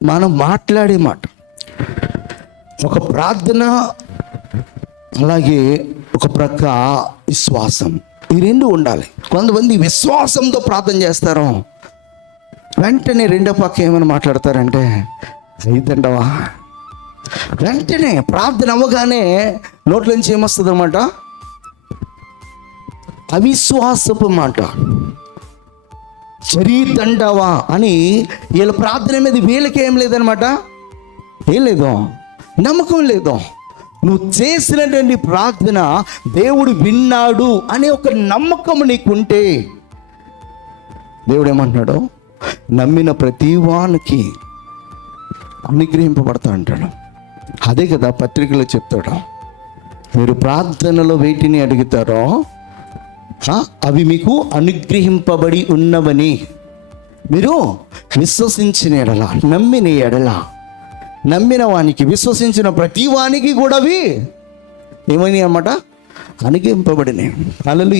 మనం మాట్లాడే మాట, ఒక ప్రార్థన, అలాగే ఒక ప్రక్క విశ్వాసం, ఈ రెండు ఉండాలి. కొంతమంది విశ్వాసంతో ప్రార్థన చేస్తారు, వెంటనే రెండో పక్క ఏమైనా మాట్లాడతారంటే అయితండవా. వెంటనే ప్రార్థన అవ్వగానే నోట్ల నుంచి ఏమొస్తుంది అన్నమాట, అవిశ్వాసపు మాట. చరీతండవా అని వీళ్ళ ప్రార్థన మీద వీళ్ళకి ఏం లేదనమాట, ఏం లేదు, నమ్మకం లేదు. నువ్వు చేసినటువంటి ప్రార్థన దేవుడు విన్నాడు అనే ఒక నమ్మకం నీకుంటే, దేవుడు ఏమంటున్నాడు, నమ్మిన ప్రతి వానికి అనుగ్రహింపబడతా అంటాడు. అదే కదా పత్రికలో చెప్తాడు, మీరు ప్రార్థనలో వేటిని అడుగుతారో అవి మీకు అనుగ్రహింపబడి ఉన్నవని మీరు విశ్వసించిన ఎడల, నమ్మిన ఎడల, నమ్మిన వానికి, విశ్వసించిన ప్రతి వానికి కూడా అవి ఏమని అన్నమాట, అనుగ్రహింపబడినాయి. హల్లెలూయా.